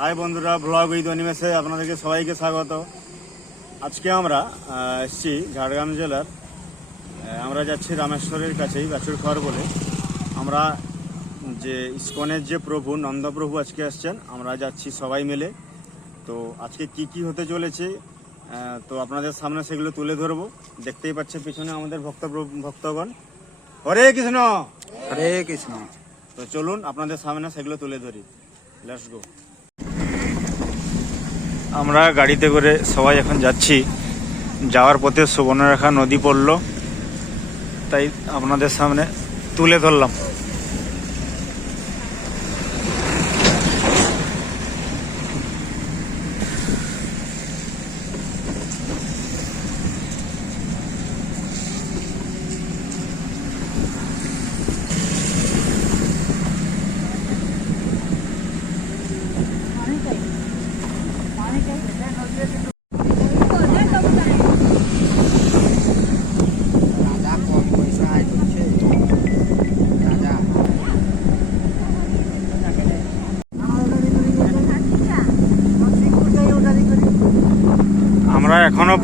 High বন্ধুরা blog with অনিমেষে আপনাদেরকে সবাইকে স্বাগত। আজকে আমরা এসছি ঝাড়গ্রাম জেলার আমরা যাচ্ছি রামেশ্বরের কাছেই বাছুরখড় বলে। আমরা যে ইস্কনের যে প্রভু নন্দপ্রভু আজকে আসছেন আমরা যাচ্ছি সবাই মিলে। তো আজকে কি কি হতে চলেছে তো আপনাদের সামনে সেগুলো তুলে ধরবো। দেখতেই পাচ্ছে পিছনে আমাদের ভক্ত ভক্তগণ। হরে কৃষ্ণ! হরে কৃষ্ণ। তো চলুন আপনাদের সামনে সেগুলো তুলে ধরি। লেটস গো আমরা গাড়িতে করে সবাই এখন যাচ্ছি। যাওয়ার পথে সুবর্ণরেখা নদী পড়ল। তাই আপনাদের সামনে তুলে ধরলাম।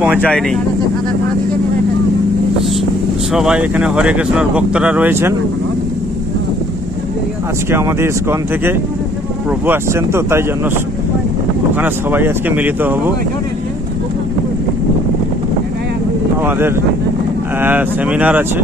পৌঁছাইনি সবাই এখানে হরে কৃষ্ণর ভক্তরা রয়েছেন। আজকে আমাদের স্কন থেকে প্রভু আসছেন তো, তাই জন্য ওখানে সবাই আজকে মিলিত হব। আমাদের সেমিনার আছে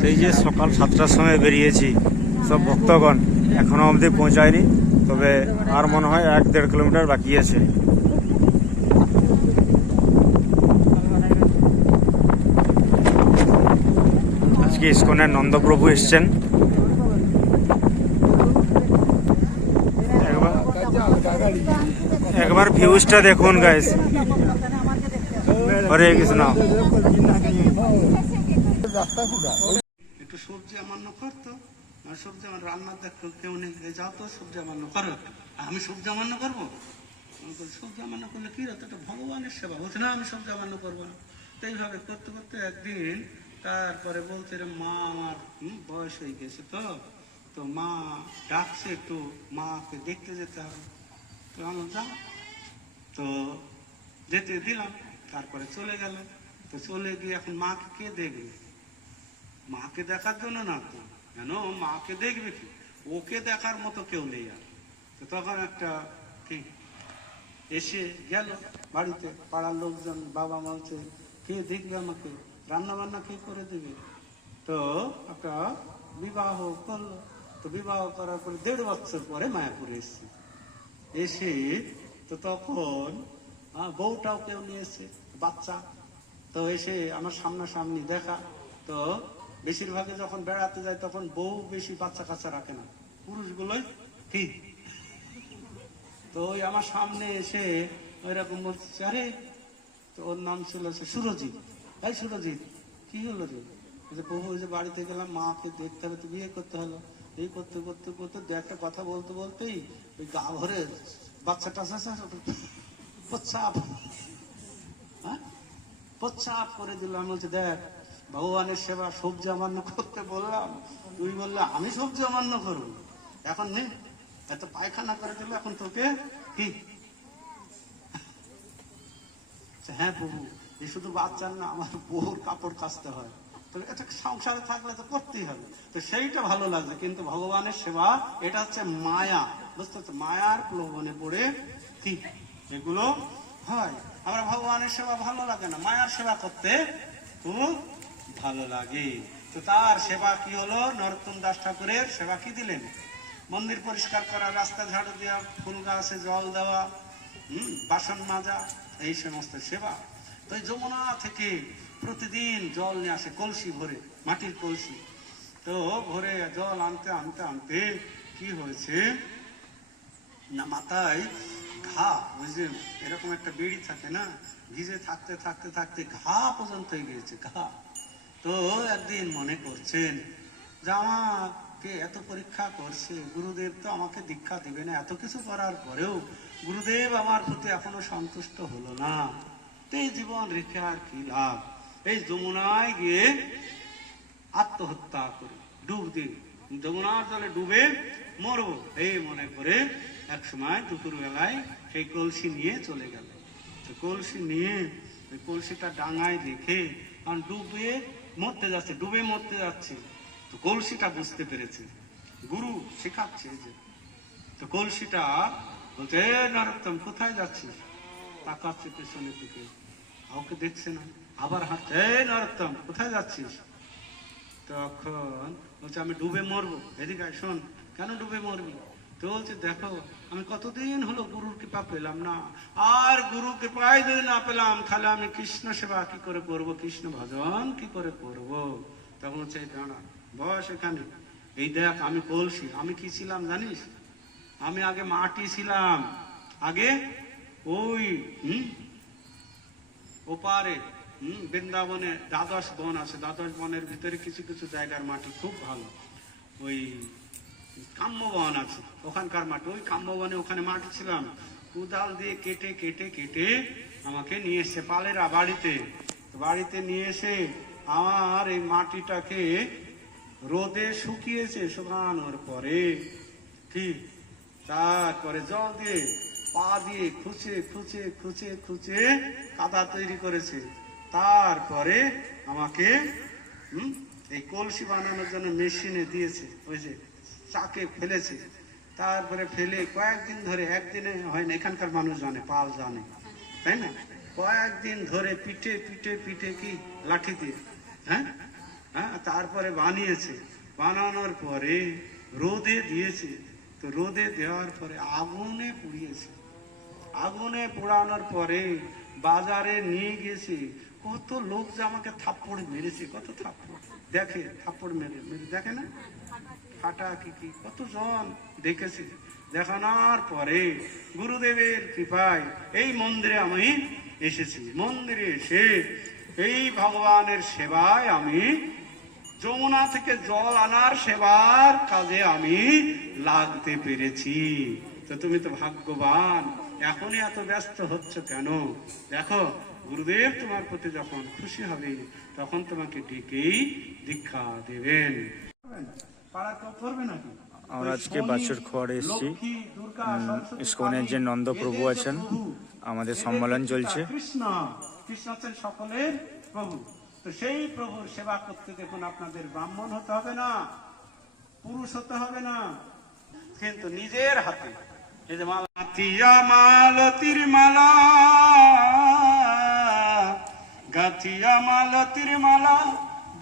সেই যে সকাল সাতটার সময় বেরিয়েছি। সব ভক্তগণ এখনও অবধি পৌঁছায়নি, তবে আর মনে হয় এক দেড় কিলোমিটার বাকি আছে। আজকে ইস্কনের নন্দপ্রভু এসছেন। একবার একবার ভিউজটা দেখুন গাইস হরে কৃষ্ণ। একটু সবজি আমান্য করতো। আর সবজি আমার রান্নার দেখ, কেউ নেই। যাও তো, সবজি আমান্য করো। আমি সবজি আমান্য করব? সবজি আমান্য করলে কি হতো এটা ভগবানের সেবা বলছে না, আমি সবজি আমান্য করব না। তো এইভাবে করতে করতে একদিন তারপরে বলছে রে, মা আমার বয়স হয়ে গেছে তো। তো মা ডাকছে একটু, মাকে দেখতে যেতে হবে। তো আমি যাও তো যেতে দিলাম, তারপরে চলে গেল তো চলে গিয়ে এখন মাকে কে দেখবে? মাকে দেখার জন্য না তো। কেন? মাকে দেখবে কি? ওকে দেখার মতো কেউ নেই আর। তো তখন একটা কি? এসে গেল বাড়িতে, পাড়ার লোকজন, বাবা বলছে, কে দেখবে আমাকে? রান্না বান্না কে করে দেবে? তো একটা বিবাহ করল। তো বিবাহ করার পরে দেড় বছর পরে মায়াপুরে এসছে। এসে তো তখন বউটাও কেউ নিয়ে এসছে, বাচ্চা। তো এসে আমার সামনাসামনি দেখা। তো বেশিরভাগে যখন বেড়াতে যায়, তখন বউ বেশি বাচ্চা কাচ্চা রাখে না। পুরুষগুলোই কি তো ওই আমার সামনে এসে ওইরকম বলছে তো ওর নাম ছিল সুরজিৎ। এই সুরজিৎ, কি হলো রে? প্রভু ওই যে বাড়িতে গেলাম, মাকে দেখতে হবে, তো বিয়ে করতে হলো। এই করতে করতে করতে, দু একটা কথা বলতে, বলতেই ওই গা ভরে বাচ্চা টাচ্চা প্রচ্ছাপ হ্যাঁ? প্রচ্ছাপ করে দিলাম বলছে, দেখ ভগবানের সেবা সবজি অমান্য করতে বললাম। তুই বললে আমি সবজি অমান্য করব? এখন নেই এত পায়খানা করে দিল এখন তোকে কি? বলছে, হ্যাঁ প্রভু এই শুধু বাচ্চার না আমার বহুর কাপড় কাচতে হয়। তো এটা সংসারে থাকলে তো করতেই হবে। তো সেইটা ভালো লাগছে কিন্তু ভগবানের সেবা এটা হচ্ছে মায়া। বুঝতে পারছ? মায়ার প্রলোভনে পড়ে কি? এগুলো হয়। আমরা ভগবানের সেবা ভালো লাগে না। মায়ার সেবা করতে খুব ভালো লাগে। তো তার সেবা কি হলো? নরোত্তম দাস ঠাকুরের সেবা কি দিলেন? মন্দির পরিষ্কার করা, রাস্তা ঝাড়ু দেওয়া, ফুল গাছে জল দেওয়া, হুম, বাসন মাজা, এই সমস্ত সেবা। তো যমুনা থেকে প্রতিদিন জল নিয়ে আসে কলসি ভরে, মাটির কলসি। তো ভোরে জল আনতে আনতে আনতে কি হয়েছে? না, মাথায় ঘা যে এরকম একটা বেড়ি থাকে না? ভিজে থাকতে থাকতে থাকতে ঘা পর্যন্ত গিয়েছে, ঘা। তো একদিন মনে করছেন যে আমাকে এত পরীক্ষা করছে, গুরুদেব তো আমাকে দীক্ষা দিবে না, এত কিছু করার পরেও গুরুদেব আমার প্রতি এখনও সন্তুষ্ট হলো না। এই জীবন রেখে আর কি লাভ? এই যমুনায় গিয়ে আত্মহত্যা করি, ডুব দিই। যমুনার জলে ডুবে মরবো, এই মনে করে এক সময় দুপুর বেলায় সেই কলসি নিয়ে চলে গেল। কলসি নিয়ে কলসিটা ডাঙায় রেখে কারণ ডুবে মরতে যাচ্ছে, ডুবে মরতে যাচ্ছে। তো কলসিটা বুঝতে পেরেছে। গুরু শেখাচ্ছে যে। তো কলসিটা বলছে, "এ নরোত্তম, কোথায় যাচ্ছে তাকাচ্ছে পেছনের দিকে কাউকে দেখছে না। আবার হাঁটছে, "এ নরোত্তম, কোথায় যাচ্ছিস? তখন বলছে, আমি ডুবে মরবো। এদিকে শোন, কেন ডুবে মরবি? তো বলছে, দেখো, আমি কতদিন হলো গুরুর কৃপা পেলাম না। আর গুরু কৃপায় যদি না পেলাম, তাহলে আমি কৃষ্ণ সেবা কি করে করব? কৃষ্ণ ভজন কি করে করব? তখন হচ্ছে দাঁড়া, বস এখানে। এই দেখ, আমি কলসি আমি কি ছিলাম জানিস? আমি আগে মাটি ছিলাম। আগে ওই, হুম, ওপারে, হুম, বৃন্দাবনে দ্বাদশ বন আছে। দ্বাদশ বনের ভিতরে কিছু কিছু জায়গার মাটি, খুব ভালো। ওই কাম্যবন আছে। ওখানকার মাটি ওই কাম্যবনে ওখানে মাটি ছিলাম। কুদাল দিয়ে কেটে কেটে কেটে আমাকে নিয়ে এসছে পালেরা বাড়িতে। বাড়িতে নিয়ে এসে আমার এই মাটিটাকে রোদে শুকিয়েছে শুকানোর পরে কি তারপরে জল দিয়ে পা দিয়ে খুঁচে খুঁচে খুঁচে খুঁচে কাদা তৈরি করেছে। তারপরে আমাকে এই কলসি বানানোর জন্য মেশিনে দিয়েছে, ওই যে চাকে ফেলেছে। তারপরে ফেলে কয়েকদিন ধরে, একদিনে হয় না, এখানকার মানুষ জানে, পাল জানে। তাই না? কয়েকদিন ধরে পিঠে পিঠে পিঠে কি লাঠি দিয়ে হ্যাঁ? হ্যাঁ তারপরে বানিয়েছে। বানানোর পরে রোদে দিয়েছে। তো রোদে দেওয়ার পরে আগুনে পুড়িয়েছে। আগুনে পোড়ানোর পরে বাজারে নিয়ে গেছে কত লোক যে আমাকে থাপ্পড় মেরেছে, কত থাপ্পড়? দেখে, থাপ্পড় মেরে মেরে, দেখে না? ফাটা কি কি? কতজন দেখেছে। দেখানোর পরে গুরুদেবের কৃপায় এই মন্দিরে আমি এসেছি। মন্দিরে এসে এই ভগবানের সেবায় আমি, যমুনা থেকে জল আনার সেবার কাজে আমি লাগতে পেরেছি। তো তুমি তো ভাগ্যবান। এখনই এত ব্যস্ত হচ্ছ কেন? দেখো, গুরুদেব তোমার প্রতি যখন খুশি হবে, তখন তোমাকে ডেকেই দীক্ষা দেবেন। আমরা আজকে বাছুর খোয়াড়ে এসেছি। ইস্কনের যে নন্দপ্রভু আছেন, আমাদের সম্মেলন চলছে। কৃষ্ণ কৃষ্ণ হচ্ছেন সকলের প্রভু তো সেই প্রভুর সেবা করতে দেখুন আপনাদের ব্রাহ্মণ হতে হবে না পুরুষ হতে হবে না কিন্তু নিজের হাতে এই যে মালা গাথিয়া মালতির মালা গাথিয়া মালতির মালা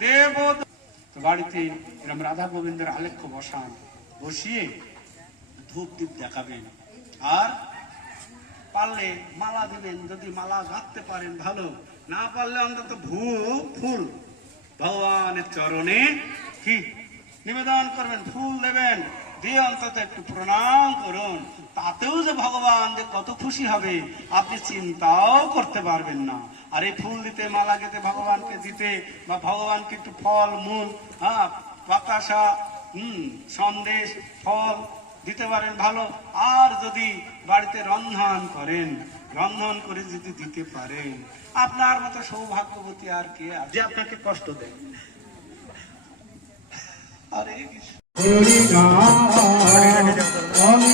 দেব তো বাড়িতে এরকম রাধা গোবিন্দের আলেখ্য বসান, বসিয়ে ধূপ দ্বীপ দেখাবেন। আর পারলে মালা দিবেন, যদি মালা গাঁথতে পারেন ভালো, না পারলে অন্তত ভূ ফুল। ভগবানের চরণে কি? নিবেদন করবেন, ফুল দেবেন। দিয়ে অন্তত একটু প্রণাম করুন। তাতেও যে ভগবান যে কত খুশি হবে, আপনি চিন্তাও করতে পারবেন না। আর এই ফুল দিতে মালা গেতে ভগবানকে দিতে বা ভগবানকে একটু ফল মূল হ্যাঁ বাতাসা হম সন্দেশ ফল দিতে পারেন ভালো। আর যদি বাড়িতে রন্ধন করেন রন্ধন করে যদি দিতে পারেন আপনার মতো সৌভাগ্যবতী আর কে যে আপনাকে কষ্ট দেয়। আরে। আমি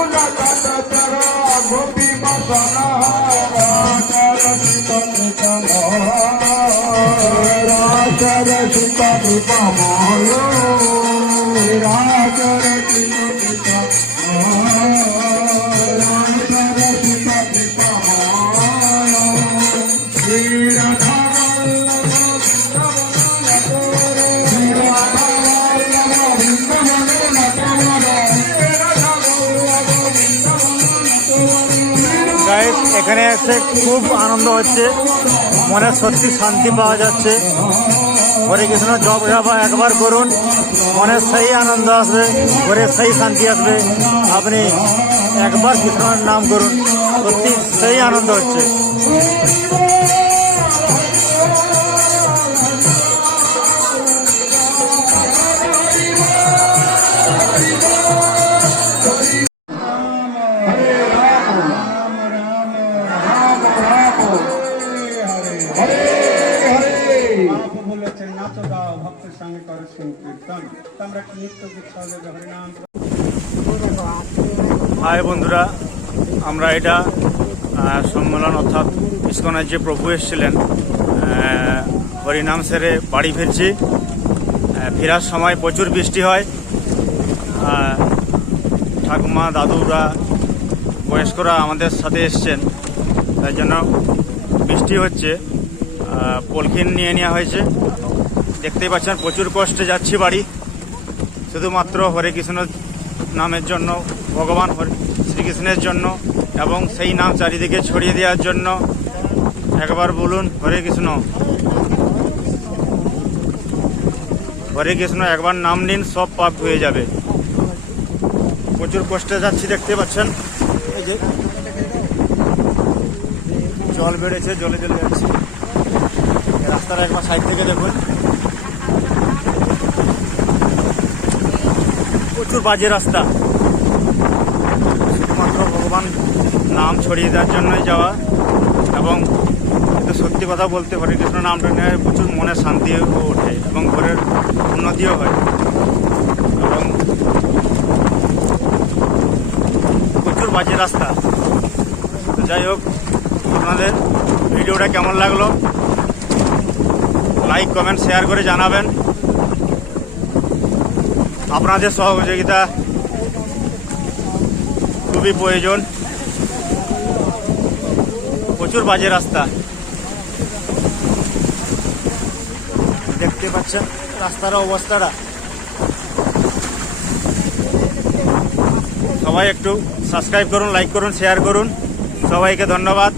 গাইস এখানে এসে খুব আনন্দ হচ্ছে। মনে সত্যি শান্তি পাওয়া যাচ্ছে। হরে কৃষ্ণ, জপ জাপা একবার করুন। মনে সেই আনন্দ আসবে ঘরে সেই শান্তি আসবে। আপনি একবার কৃষ্ণের নাম করুন। সত্যি সেই আনন্দ হচ্ছে। হাই বন্ধুরা, আমরা এটা সম্মেলন অর্থাৎ ইস্কনের যে প্রভু এসেছিলেন হরিনাম সেরে বাড়ি ফিরছি। ফেরার সময় প্রচুর বৃষ্টি হয়। ঠাকুমা, দাদুরা, বয়স্করা আমাদের সাথে এসছেন। তাই জন্য বৃষ্টি হচ্ছে। পলখিন নিয়ে নেওয়া হয়েছে। দেখতেই পাচ্ছেন, প্রচুর কষ্টে যাচ্ছি বাড়ি। শুধুমাত্র হরে কৃষ্ণ নামের জন্য, ভগবান হরে শ্রীকৃষ্ণের জন্য এবং সেই নাম চারিদিকে ছড়িয়ে দেওয়ার জন্য একবার বলুন, হরে কৃষ্ণ। হরে কৃষ্ণ, একবার নাম নিন, সব পাপ হয়ে যাবে। প্রচুর কষ্টে যাচ্ছি, দেখতে পাচ্ছেন? এই যে। জল বেড়েছে, জলে জলে যাচ্ছে। রাস্তার একবার সাইড থেকে দেখুন। প্রচুর বাজে রাস্তা। শুধুমাত্র ভগবান নাম ছড়িয়ে দেওয়ার জন্যই যাওয়া এবং কিন্তু সত্যি কথা বলতে হরে কৃষ্ণ নামটা নিয়ে প্রচুর মনে শান্তি ওঠে এবং ঘরের উন্নতিও হয়। এবং প্রচুর বাজে রাস্তা। তো যাই হোক, আপনাদের ভিডিওটা কেমন লাগল? লাইক, কমেন্ট, শেয়ার করে জানাবেন। আপনাদের সহযোগিতা খুবই প্রয়োজন। প্রচুর বাজে রাস্তা। দেখতে পাচ্ছেন রাস্তার অবস্থাটা। সবাই একটু সাবস্ক্রাইব করুন লাইক করুন শেয়ার করুন। সবাইকে ধন্যবাদ।